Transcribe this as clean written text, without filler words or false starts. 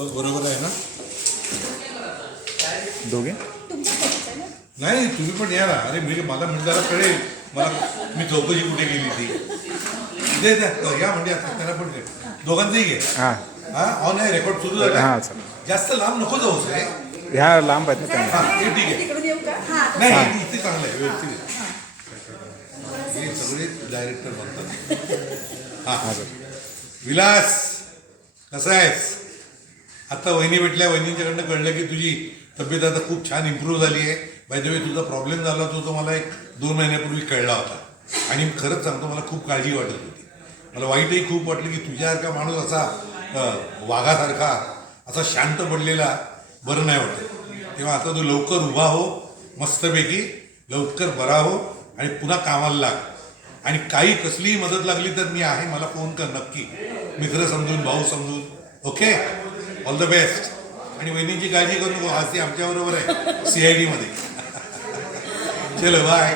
बघ बरोबर आहे ना? दोघे नाही तुम्ही पण या ना. अरे मला म्हणजे जरा कळेल मला मी चौकशी कुठे गेली ती. दे द्या या म्हणजे आता त्याला पण घे. दोघांचंही घे. हां हा ऑन आहे रेकॉर्ड सुरू झाला. हां चला. जास्त लांब नको जाऊस रे. ह्या लांब आहेत ना त्यामुळे. हा हे ठीक आहे. नाही इथे चांगलं आहे व्यवस्थित आहे. हे सगळे डायरेक्टर बनतात. हा विलास कसा आहेस? आता वहिनी भेटल्या. वहिनींच्याकडनं कळलं की तुझी तब्येत आता खूप छान इम्प्रूव्ह झाली आहे. बाय द वे तुझा प्रॉब्लेम झाला तो मला 1-2 महिन्यापूर्वी कळला होता. आणि खरंच सांगतो मला खूप काळजी वाटत होती. मला वाईटही खूप वाटलं की तुझ्यासारखा माणूस असा वाघासारखा असा शांत पडलेला बरं नाही वाटत. तेव्हा आता तू लवकर उभा हो, मस्तपैकी लवकर बरा हो आणि पुन्हा कामाला लाग. आणि काही कसलीही मदत लागली तर मी आहे, मला फोन कर नक्की. मित्र समजून, भाऊ समजून. Okay, all the best. आणि वहिनीची काळजी करू नको. आज ती आमच्याबरोबर आहे CID मध्ये. चलो बाय.